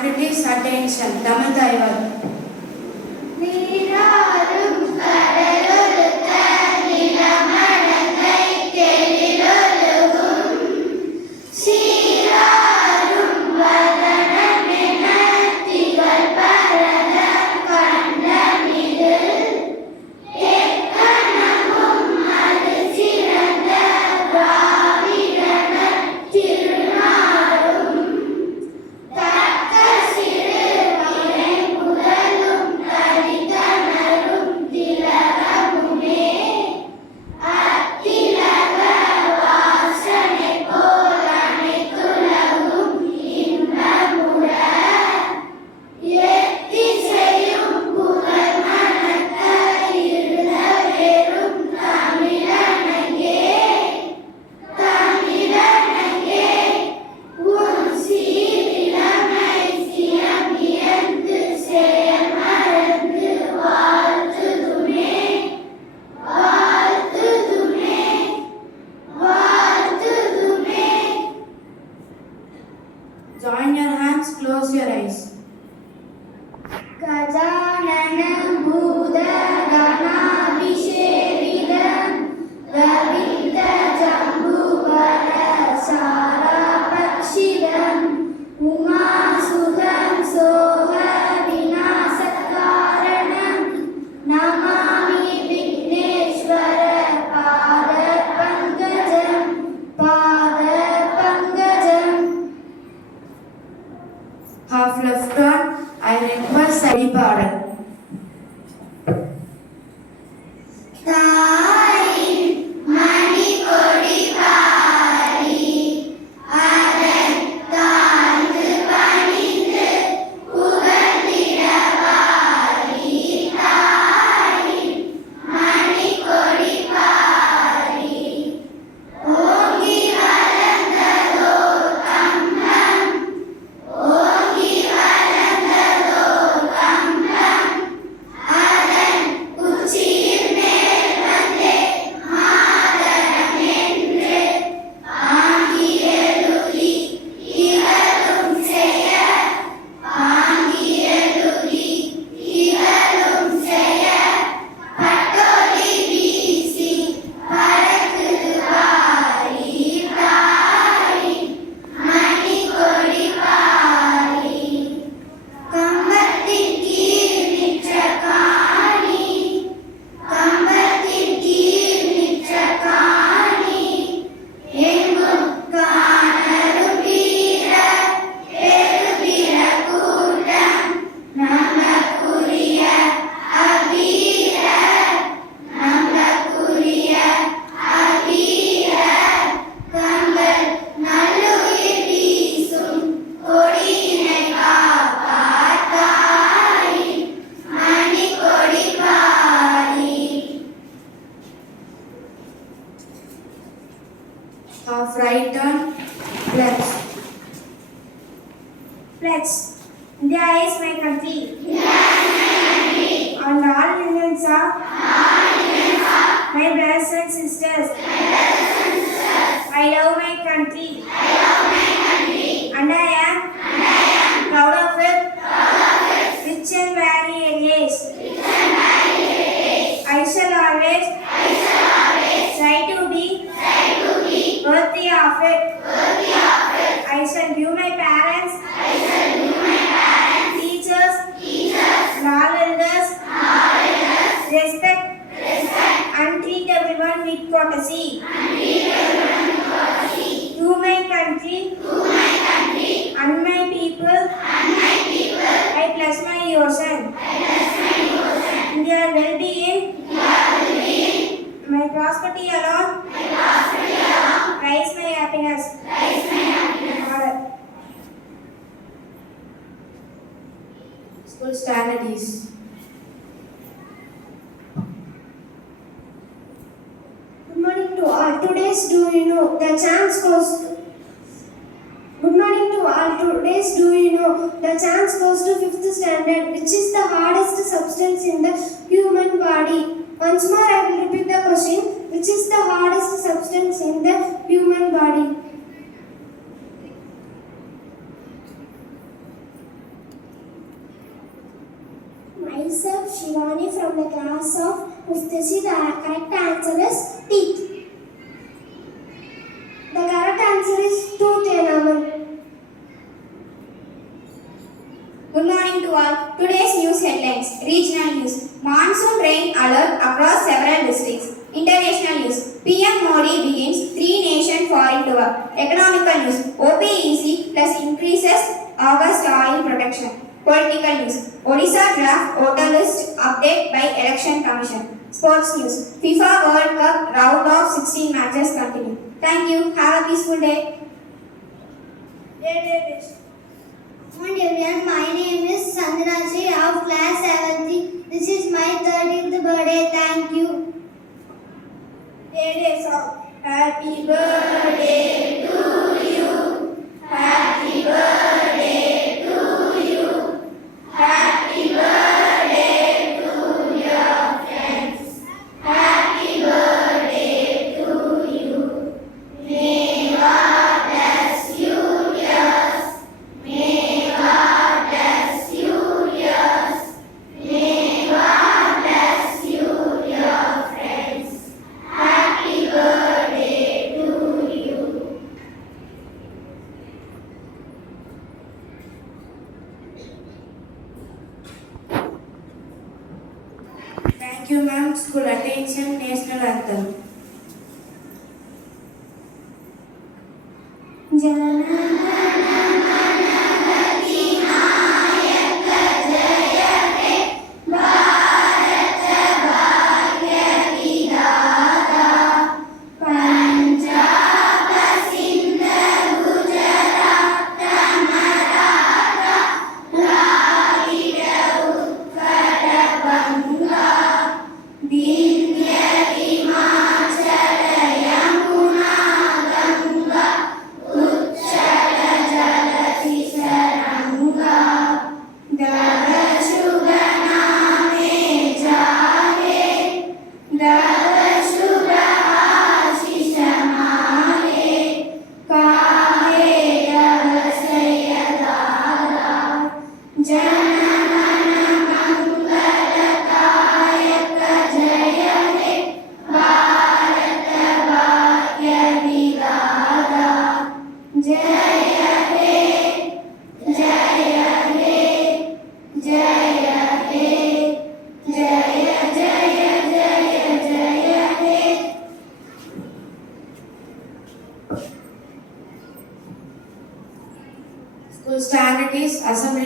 faculty's attention. Tamil Taiwan. Join your hands, close your eyes. Gajananam Bhuda Ganabhishevidam Gavita Jambuvara Sarapakshidam Umasudam Soha Vinasakaranam Namami Vigneshwara Pada Pankajam Half left turn. I request Sadi Paran. Half right turn. Flex. Flex. India is my country. And all Indians are my brothers and sisters. I love my country. And I am proud of it. Rich and varied areas. I shall always try to be worthy of it. I shall give my parents, teachers, and all elders respect and treat everyone with courtesy. To my country and my people, I bless my ocean. In their well-being, my prosperity alone, rise my happiness. Order. School standards. Good morning to all. Today's do you know the chance goes to Good morning to all. Today's do you know the chance goes to 5th standard, which is the hardest substance in the human body. Once more I will repeat the question. Which is the hardest substance in the human body? Myself Shivani from the class of 5th C. The correct answer is teeth. The correct answer is tooth enamel. Good morning to all. Today's news headlines. Regional news. Monsoon rain alert across several districts. International news. PM Modi begins 3-nation foreign tour. Economical news. OPEC plus increases August oil protection. Political news. Odisha draft voter list update by Election Commission. Sports news. FIFA World Cup round of 16 matches continue. Thank you. Have a peaceful day. Good everyone, my name is Sandraji of class 7th. This is my 30th birthday. Thank you. Happy birthday to you. Happy birthday to you. Happy birthday to your friends. Happy birthday to you. May God bless you, yes. May God bless you, yes. May God bless you, your friends. Happy birthday to you. Thank you, ma'am. School attention, national anthem. School standard is assembly